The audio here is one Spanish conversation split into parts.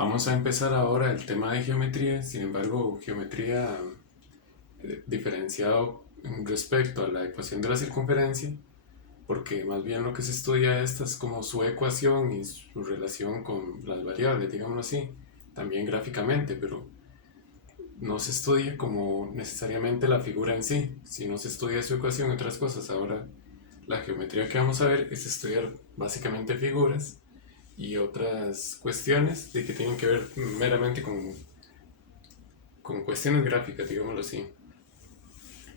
Vamos a empezar ahora el tema de geometría, sin embargo, geometría diferenciado respecto a la ecuación de la circunferencia, porque más bien lo que se estudia esta es como su ecuación y su relación con las variables, digámoslo así, también gráficamente, pero no se estudia como necesariamente la figura en sí, sino se estudia su ecuación y otras cosas. Ahora, la geometría que vamos a ver es estudiar básicamente figuras y otras cuestiones de que tienen que ver meramente con cuestiones gráficas, digámoslo así.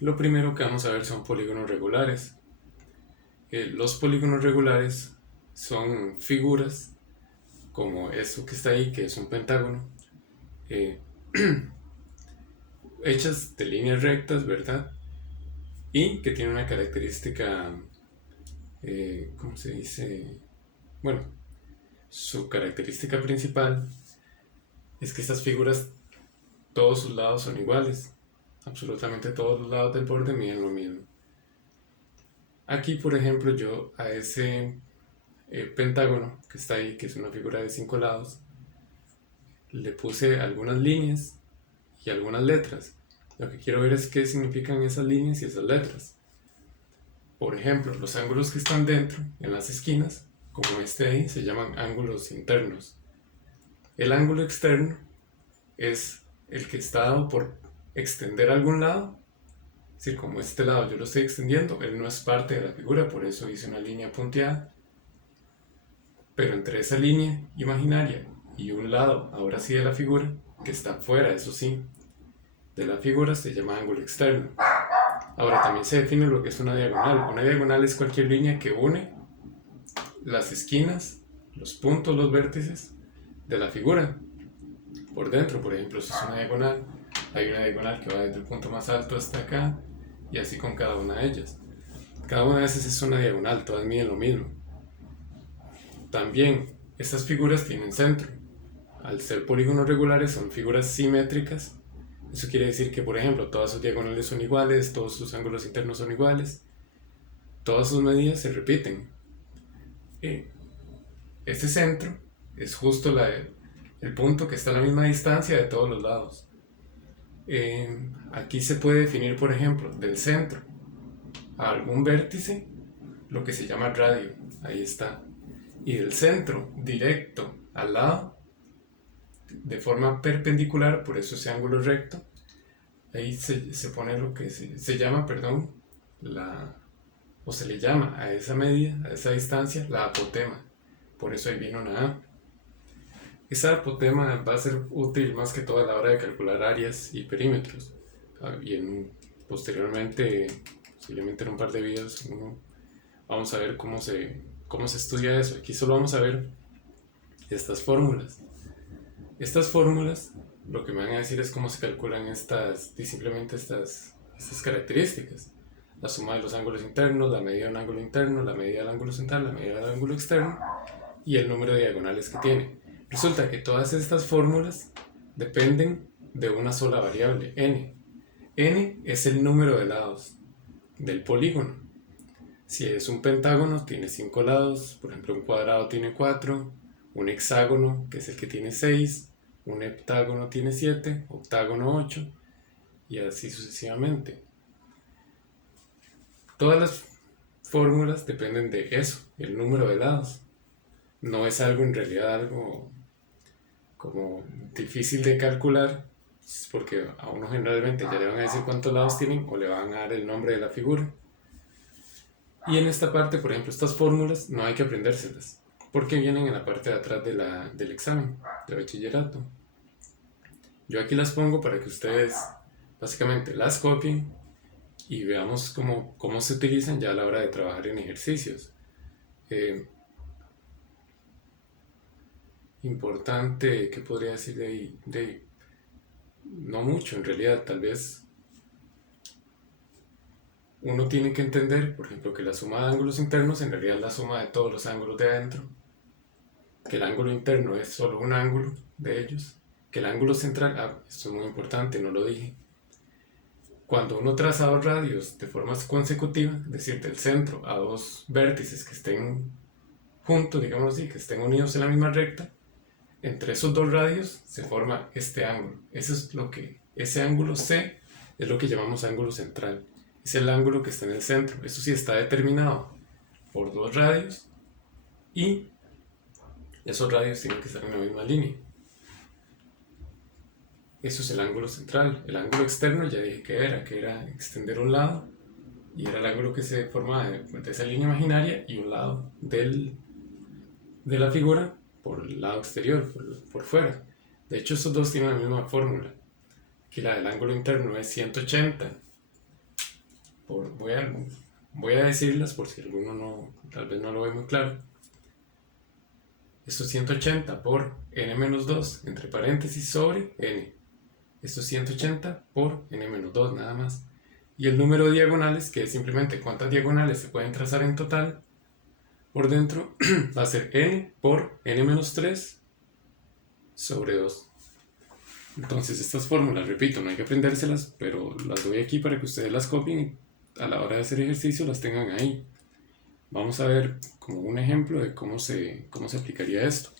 Lo primero que vamos a ver son polígonos regulares. Los polígonos regulares son figuras como eso que está ahí, que es un pentágono, eh, hechas de líneas rectas, ¿verdad? Y que tiene una característica, ¿cómo se dice? Bueno, su característica principal es que estas figuras, todos sus lados son iguales. Absolutamente todos los lados del borde miden lo mismo. Aquí, por ejemplo, yo a ese pentágono que está ahí, que es una figura de 5 lados, le puse algunas líneas y algunas letras. Lo que quiero ver es qué significan esas líneas y esas letras. Por ejemplo, los ángulos que están dentro, en las esquinas, como este ahí, se llaman ángulos internos. El ángulo externo es el que está dado por extender a algún lado. Es decir, como este lado yo lo estoy extendiendo, él no es parte de la figura, por eso hice una línea punteada. Pero entre esa línea imaginaria y un lado, ahora sí de la figura, que está fuera, eso sí, de la figura, se llama ángulo externo. Ahora también se define lo que es una diagonal. Una diagonal es cualquier línea que une las esquinas, los puntos, los vértices de la figura. Por dentro, por ejemplo, si es una diagonal, hay una diagonal que va desde el punto más alto hasta acá, y así con cada una de ellas. Cada una de esas es una diagonal, todas miden lo mismo. También, estas figuras tienen centro. Al ser polígonos regulares, son figuras simétricas. Eso quiere decir que, por ejemplo, todas sus diagonales son iguales, todos sus ángulos internos son iguales, todas sus medidas se repiten. Este centro es justo el punto que está a la misma distancia de todos los lados. Aquí se puede definir, por ejemplo, del centro a algún vértice, lo que se llama radio, ahí está. Y del centro directo al lado, de forma perpendicular, por eso ese ángulo recto, ahí se pone lo que se llama, perdón, o se le llama a esa medida, a esa distancia, la apotema. Por eso ahí viene una A. Esa apotema va a ser útil más que todo a la hora de calcular áreas y perímetros. Y posteriormente, posiblemente en un par de videos, vamos a ver cómo se estudia eso. Aquí solo vamos a ver estas fórmulas. Estas fórmulas lo que me van a decir es cómo se calculan simplemente estas características. La suma de los ángulos internos, la medida de un ángulo interno, la medida del ángulo central, la medida del ángulo externo y el número de diagonales que tiene. Resulta que todas estas fórmulas dependen de una sola variable, n. N es el número de lados del polígono. Si es un pentágono, tiene 5 lados, por ejemplo un cuadrado tiene 4, un hexágono, que es el que tiene 6, un heptágono tiene 7, octágono 8, y así sucesivamente. Todas las fórmulas dependen de eso, el número de lados. No es en realidad algo como difícil de calcular, porque a uno generalmente ya le van a decir cuántos lados tienen o le van a dar el nombre de la figura. Y en esta parte, por ejemplo, estas fórmulas no hay que aprendérselas, porque vienen en la parte de atrás del examen de bachillerato. Yo aquí las pongo para que ustedes básicamente las copien y veamos cómo se utilizan ya a la hora de trabajar en ejercicios. Importante, ¿qué podría decir de ahí? No mucho en realidad, tal vez uno tiene que entender, por ejemplo, que la suma de ángulos internos en realidad es la suma de todos los ángulos de adentro, que el ángulo interno es solo un ángulo de ellos, que el ángulo central, esto es muy importante, no lo dije, cuando uno traza dos radios de forma consecutiva, es decir, del centro a dos vértices que estén juntos, digamos así, que estén unidos en la misma recta, entre esos dos radios se forma este ángulo. Ese ángulo C es lo que llamamos ángulo central. Es el ángulo que está en el centro. Eso sí está determinado por dos radios y esos radios tienen que estar en la misma línea. Eso es el ángulo central. El ángulo externo ya dije que era extender un lado y era el ángulo que se formaba de esa línea imaginaria y un lado de la figura por el lado exterior, por fuera. De hecho, estos dos tienen la misma fórmula. Aquí la del ángulo interno es 180. Voy a decirlas por si alguno tal vez no lo ve muy claro. Esto es 180 por n-2, entre paréntesis, sobre n. Esto es 180 por n-2, nada más. Y el número de diagonales, que es simplemente cuántas diagonales se pueden trazar en total, por dentro va a ser n por n-3 sobre 2. Entonces estas fórmulas, repito, no hay que aprendérselas, pero las doy aquí para que ustedes las copien y a la hora de hacer ejercicio las tengan ahí. Vamos a ver como un ejemplo de cómo se aplicaría esto.